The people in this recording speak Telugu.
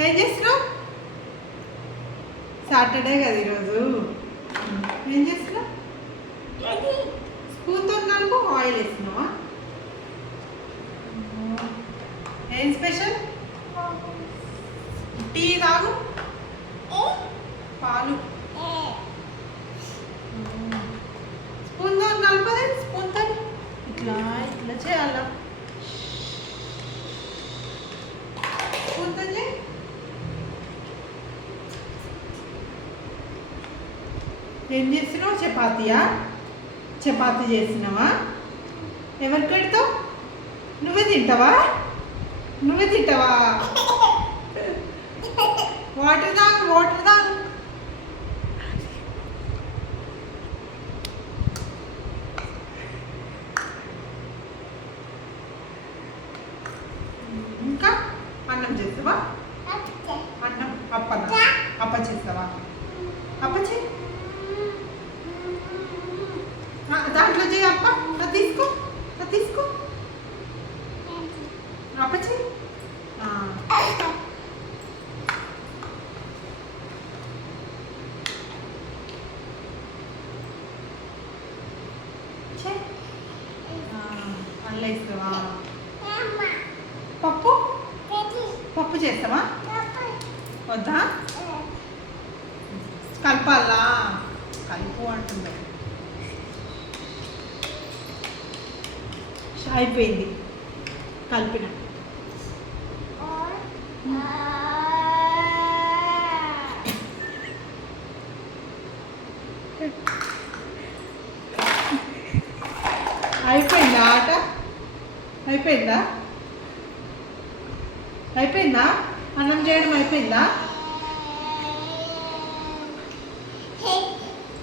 ఏం చేస్తున్నావు? సాటర్డే కదా ఈరోజు. ఏం చేస్తున్నావు? స్పూన్తో కలుపు. ఆయిల్ వేస్తున్నావా? ఏం స్పెషల్? టీ తాగు. పాలు. స్పూన్తో కలపదే. స్పూన్తో ఇట్లా ఇట్లా చేయాలా? స్పూన్తో చేయి. ఏం చేస్తున్నావు? చపాతీయా? చపాతీ చేస్తున్నావా? ఎవరికి పెడతావు? నువ్వే తింటావా? నువ్వే తింటావా? వాటర్ తాగు. వాటర్ తాగు. ఇంకా అన్నం చేస్తావా? అన్నం అప్ప చేస్తావా? అప్ప చే. దాంట్లో చేయి అప్ప. అది తీసుకో. అది తీసుకో. అప్ప చే. అల్ల ఇస్తావా? పప్పు పప్పు చేస్తావా? వద్దా? కలపాలా? కలుపు అంటుంది. అయిపోయింది కలిపిన. అయిపోయిందా ఆట? అయిపోయిందా? అయిపోయిందా? అన్నం చేయడం అయిపోయిందా?